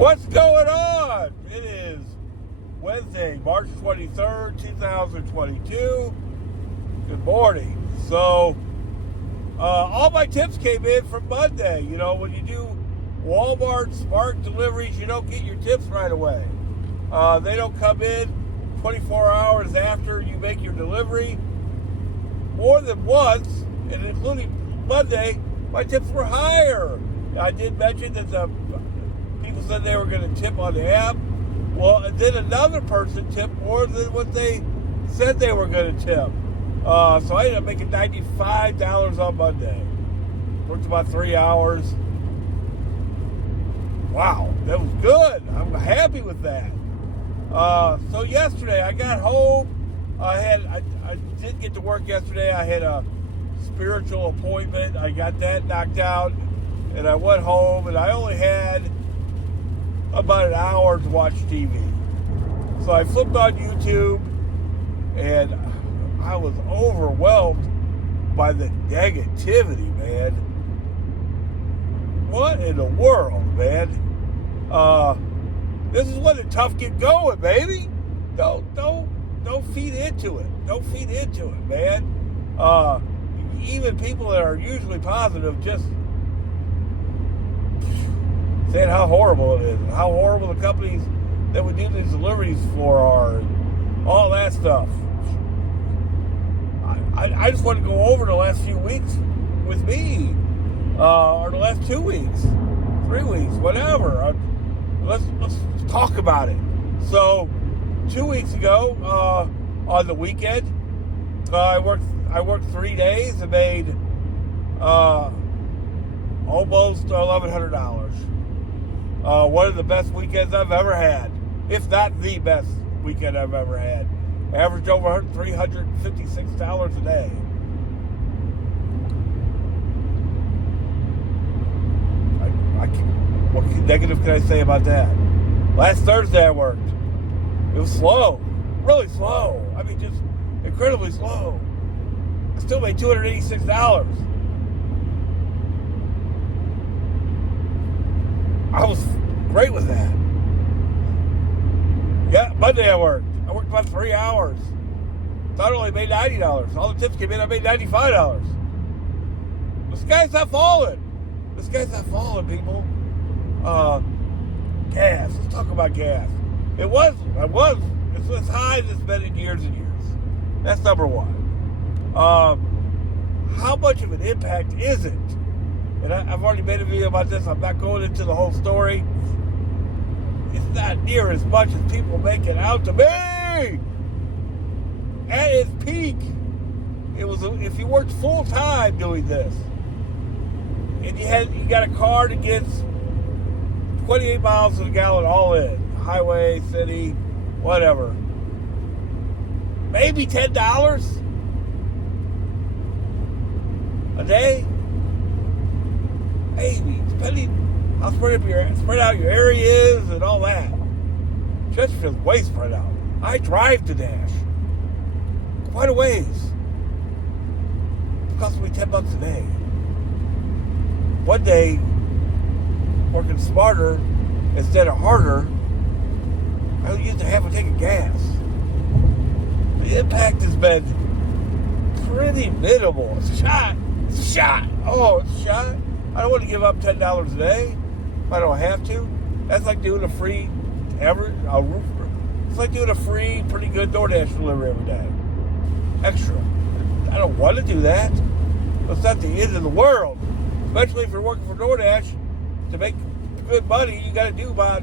What's going on? It is Wednesday, March 23rd, 2022. Good morning. So, all my tips came in from Monday. You know, when you do Walmart Smart deliveries, you don't get your tips right away. They don't come in 24 hours after you make your delivery. More than once, and including Monday, my tips were higher. I did mention that the people said they were going to tip on the app. Well, and then another person tipped more than what they said they were going to tip. So I ended up making $95 on Monday. Worked about 3 hours. Wow, that was good. I'm happy with that. So yesterday I got home. I didn't get to work yesterday. I had a spiritual appointment. I got that knocked out, and I went home, and I only had about an hour to watch TV. So I flipped on YouTube, and I was overwhelmed by the negativity, man. What in the world, man? This is when the tough get going, baby. Don't feed into it. Don't feed into it, man. Even people that are usually positive just saying how horrible it is, and how horrible the companies that we do these deliveries for are, and all that stuff. I just want to go over the last few weeks with me, or the last 2 weeks, 3 weeks, whatever. Let's talk about it. So, 2 weeks ago, on the weekend, I worked 3 days and made almost $1,100. One of the best weekends I've ever had, if not the best weekend I've ever had. Averaged over $356 a day. What negative can I say about that? Last Thursday I worked. It was slow, really slow. I mean, just incredibly slow. I still made $286. I was great with that. Yeah, Monday I worked about 3 hours. Thought I only made $90. All the tips came in, I made $95. The sky's not falling. The sky's not falling, people. Gas. Let's talk about gas. It's as high as it's been in years and years. That's number one. How much of an impact is it? And I've already made a video about this. I'm not going into the whole story. It's not near as much as people make it out to be. At its peak, it was if you worked full time doing this, and you got a car that gets 28 miles to the gallon all in, highway, city, whatever, maybe $10 a day. Maybe, depending how spread out your area is and all that. Chesterfield's way spread out. I drive to Dash quite a ways. It costs me $10 a day. One day, working smarter instead of harder, I used to have a tank of gas. The impact has been pretty minimal. It's a shot. Oh, it's a shot. I don't want to give up $10 a day if I don't have to. That's like doing a free it's like doing a free, pretty good DoorDash delivery every day. Extra. I don't want to do that. It's not the end of the world. Especially if you're working for DoorDash. To make good money, you got to do about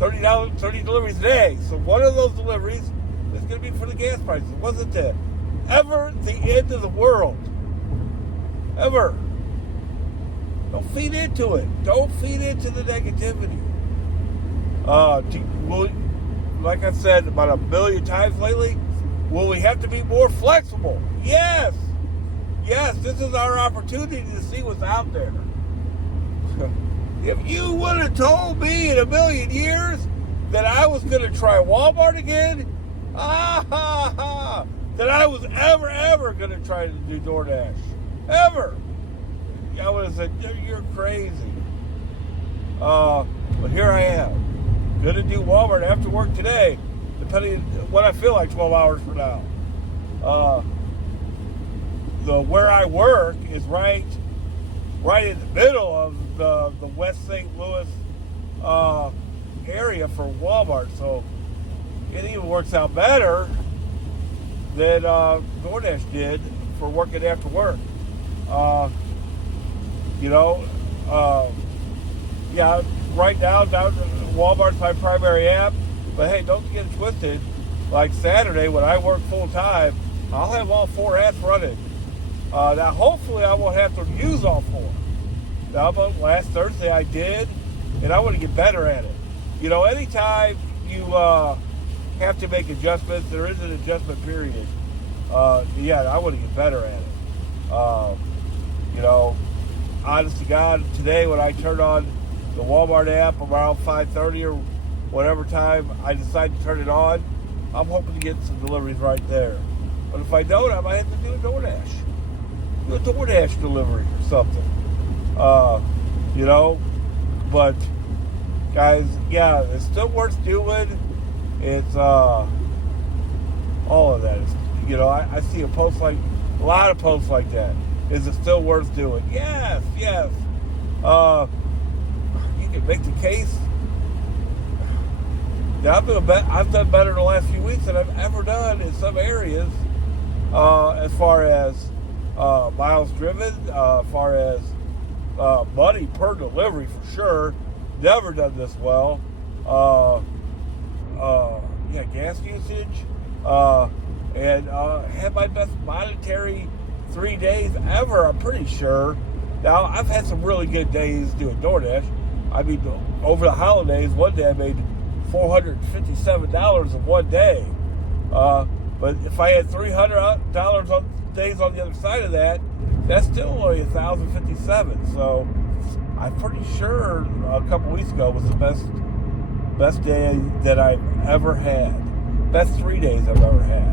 30 deliveries a day. So one of those deliveries is going to be for the gas prices. It wasn't ever the end of the world. Ever. Don't feed into it. Don't feed into the negativity. Like I've said about a million times lately, will we have to be more flexible? Yes. Yes, this is our opportunity to see what's out there. If you would have told me in a million years that I was going to try Walmart again, that I was ever going to try to do DoorDash. Ever. I would have said, you're crazy. But here I am. Gonna do Walmart after work today, depending on what I feel like 12 hours from now. Where I work is right in the middle of the West St. Louis area for Walmart, so it even works out better than DoorDash did for working after work. Yeah, right now Walmart's my primary app, but hey, don't get it twisted. Like Saturday when I work full time, I'll have all 4 apps running. Now hopefully I won't have to use all 4. Now, but last Thursday I did, and I want to get better at it. Anytime you have to make adjustments, there is an adjustment period. I want to get better at it. Honest to God, today when I turned on the Walmart app around 5:30 or whatever time I decide to turn it on, I'm hoping to get some deliveries right there. But if I don't, I might have to do a DoorDash. Do a DoorDash delivery or something. But guys, yeah, it's still worth doing. It's all of that. I see a lot of posts like that. Is it still worth doing? Yes. You can make the case. Now, I've done better in the last few weeks than I've ever done in some areas, as far as miles driven, as far as money per delivery for sure. Never done this well. Gas usage, and had my best monetary 3 days ever, I'm pretty sure. Now, I've had some really good days doing DoorDash. I mean, over the holidays, one day I made $457 in one day. But if I had $300 on days on the other side of that, that's still only $1,057. So I'm pretty sure a couple weeks ago was the best day that I've ever had. Best 3 days I've ever had.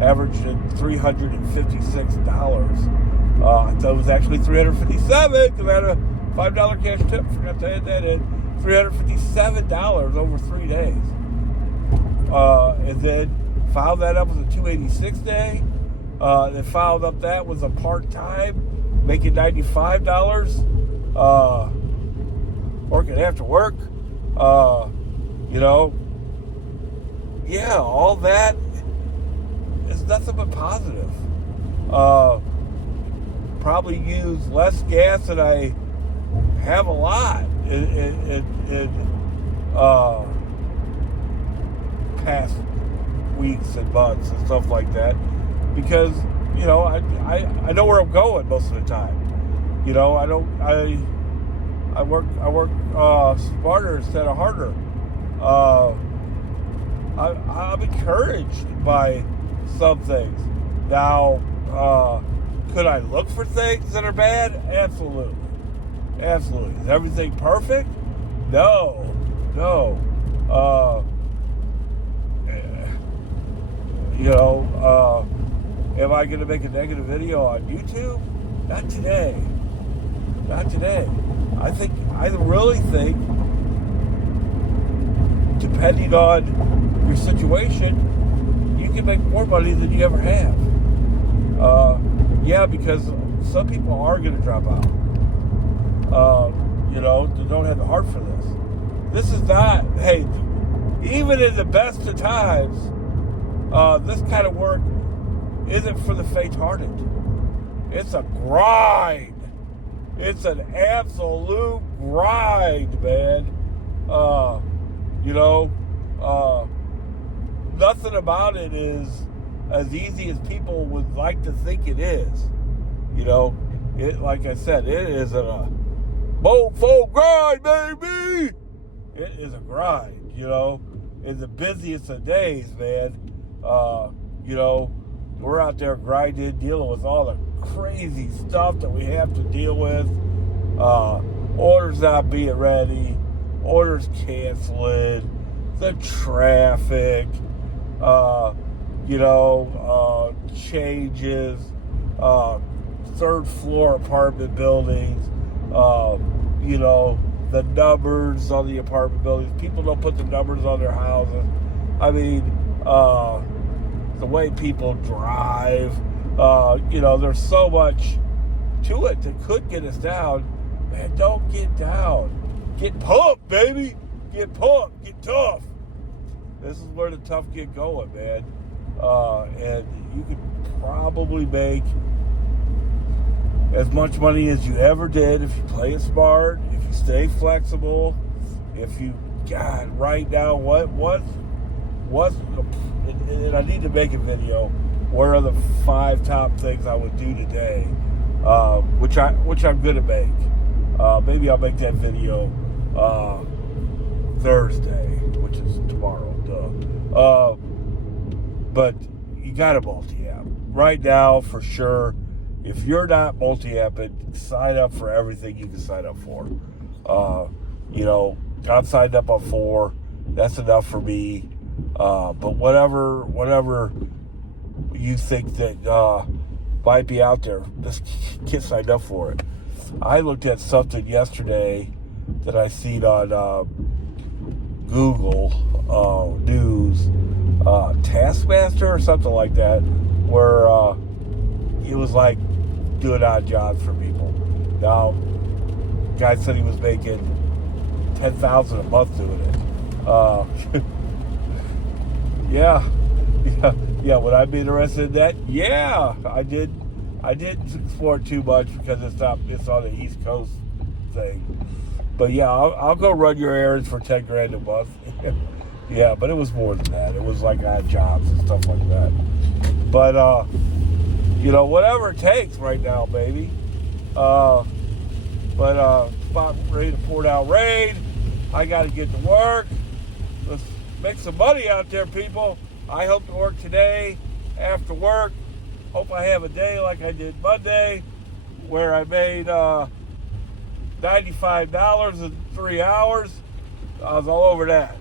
Averaged $356. I thought it was actually $357 because I had a $5 cash tip. Forgot to add that in. $357 over 3 days. And then followed that up with a $286 day. Then followed up that was a part-time, making $95. Working after work. All that is nothing but positive. Probably use less gas than I have a lot in past weeks and months and stuff like that, because I know where I'm going most of the time. I work smarter instead of harder. I'm encouraged by some things. Now, could I look for things that are bad? Absolutely. Is everything perfect? No. Am I going to make a negative video on YouTube? Not today. I really think, depending on your situation, you can make more money than you ever have. Because some people are going to drop out. They don't have the heart for this. This is not, hey, even in the best of times, this kind of work isn't for the faint-hearted. It's a grind. It's an absolute grind, man. Nothing about it is as easy as people would like to think it is. Like I said, it is a mofo grind, baby. It is a grind, in the busiest of days, man. We're out there grinding, dealing with all the crazy stuff that we have to deal with. Orders not being ready, orders canceling, the traffic, changes, third floor apartment buildings, the numbers on the apartment buildings. People don't put the numbers on their houses. I mean, the way people drive. There's so much to it that could get us down. Man, don't get down. Get pumped, baby. Get pumped. Get tough. This is where the tough get going, man. And you could probably make as much money as you ever did if you play it smart, if you stay flexible, if you, God, right now, and I need to make a video. What are the 5 top things I would do today, which I'm gonna make. Maybe I'll make that video Thursday, which is tomorrow. Duh. But you gotta multi-app right now for sure. If you're not multi-apping, sign up for everything you can sign up for. Got signed up on 4. That's enough for me. But whatever you think that might be out there, just get signed up for it. I looked at something yesterday that I seen on Google News, Taskmaster or something like that, where it was like doing odd jobs for people. Now, guy said he was making $10,000 a month doing it. Yeah. Would I be interested in that? Yeah, I did. I didn't explore it too much because it's on the East Coast thing. But yeah, I'll go run your errands for $10,000 a month. Yeah, but it was more than that. It was like odd jobs and stuff like that. But whatever it takes right now, baby. About ready to pour down rain. I got to get to work. Let's make some money out there, people. I hope to work today after work. Hope I have a day like I did Monday, where I made $95 in 3 hours. I was all over that.